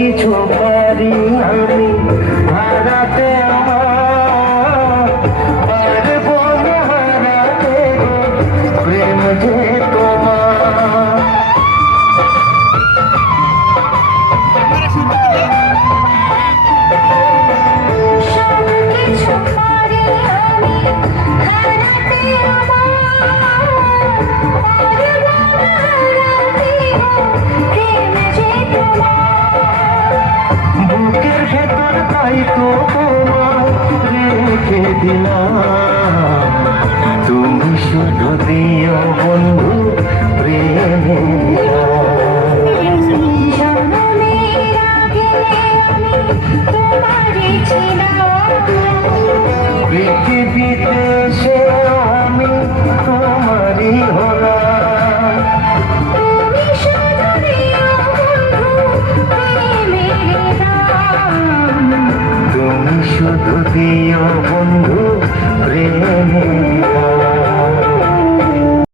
কিছু পারি আমি। feeling. শুধু দিও বন্ধু।